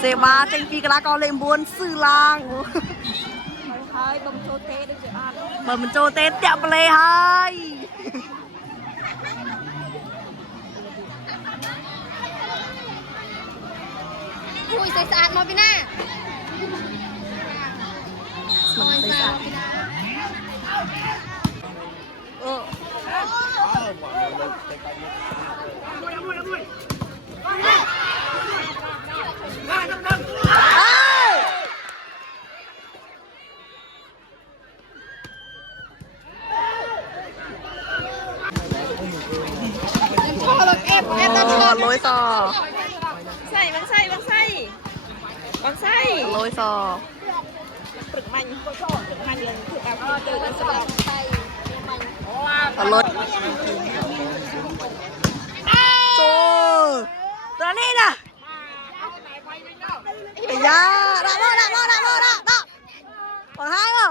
เซมาเจงปีกลาก็เลยบวนสื่อลางเฮ้ยบอมโชเต้ด้วยจ้ะเปิดมันโจเต้เตะไปเลยเฮ้ยอุ้ยใส่สะอาดมาพี่หน้าโอ้ยใส่สะอาดพี่หน้าโรยซอใส่บางไส้โรยซอปรึกมันก็ชอบปรึกมันเลยคือแบบเจอกันสบายรถโจตัวนี้นะไอ้ยาดักปล่อยให้เหรอ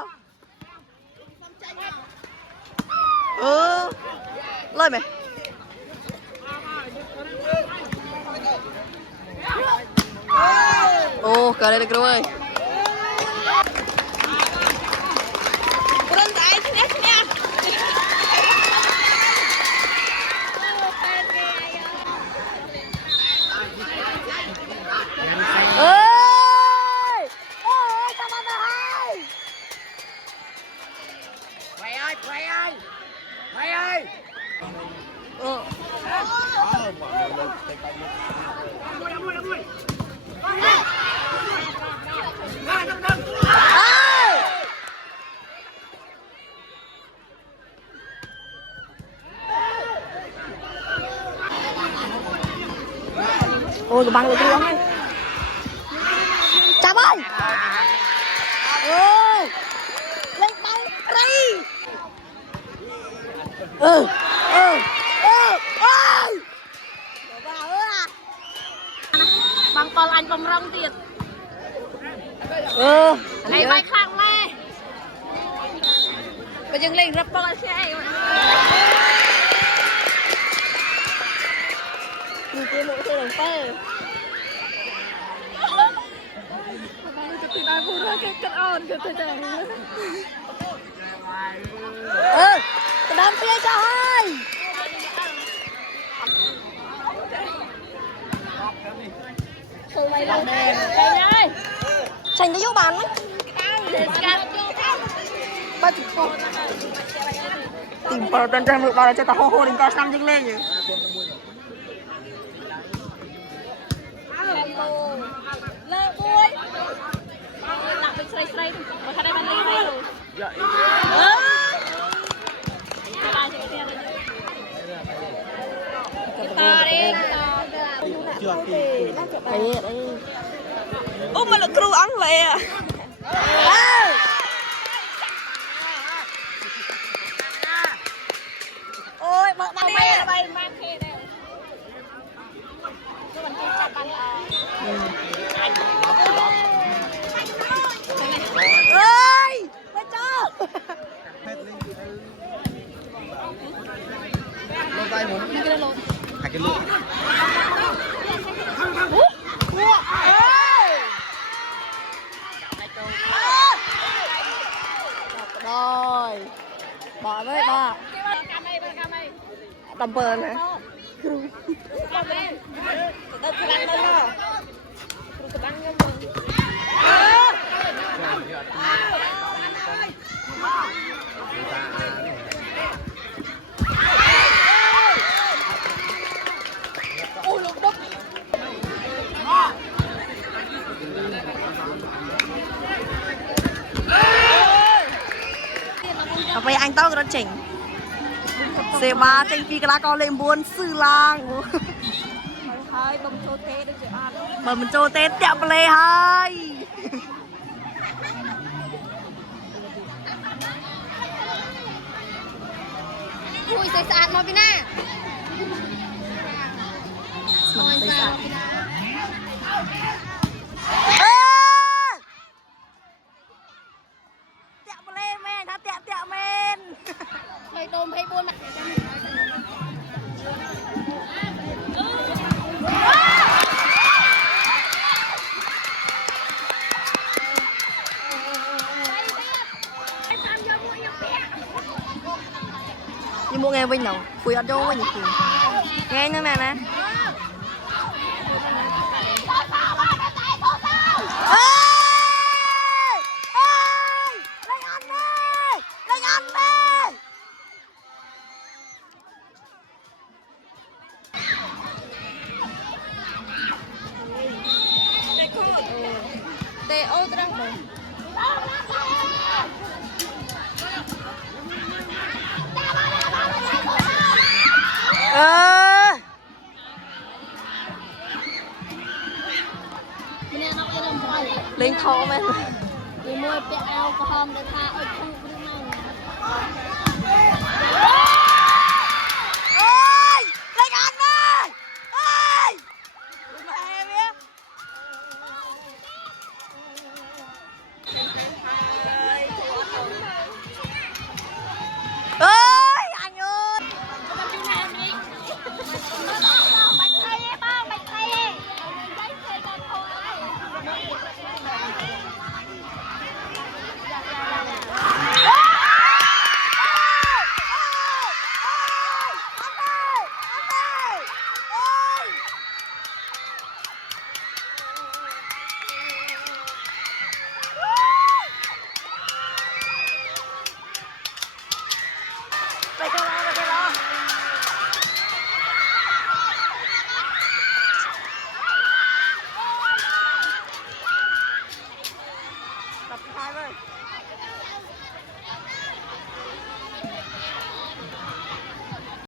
เลยไหมโอ้เกิดอะไรกันด้วยโอ้ยกระบังเลยตัวนี้จับไปเล่นไปไรบางปอลอันปมรองติดไอ้ใบข้างแม่ไปยังเล่นรับปอลใช่ดูเจลูกเจลูกเป้จะตีได้พูดว่ากันอ่อนกันใจกระดานเปียจะให้คือไปเลยไปเลยฉันจะยุบานไหมป้าจุ๊บติ่มเปิดเป็นใจมือเราจะตะโฮดิ้งก็ซ้ำจิ้งเล่ยอยู่เลิกบุ้ยหลับเป็นไซส์มาทำได้มันรีบเลยต่อเองอุ้มมันครูอังเลยอ่ะโอ้ยมาไปเนี่ยมาเคได้ก็มันจับปันเอ้ยมาจ้าลงไปหมุน นี่ก็ได้ลงหักกันลูกrồi bỏ với ba tầm bờ nàyไปanh tao nó chỉnh xe ba chỉnh phi cái lá con lên buôn sư lang เฮ้ยบอมโชเต้ด้วยจ้ะ เปิดมันโจเต้เตะไปเลยเฮ้ยอุ้ยใส่สะอาดมาพี่หน้าโอ้ยใส่สะอาดพี่หน้าเตะไปเลยแม่ถ้าเตะแม่เคยโดนให้บุญ lụa nghe vinh đâu khui ở đâu vinh nghe nữa nè nè Tê ô trăng rồi. lên thô men Đi mua bẹ ao có hôm để tha ơi thu cái này.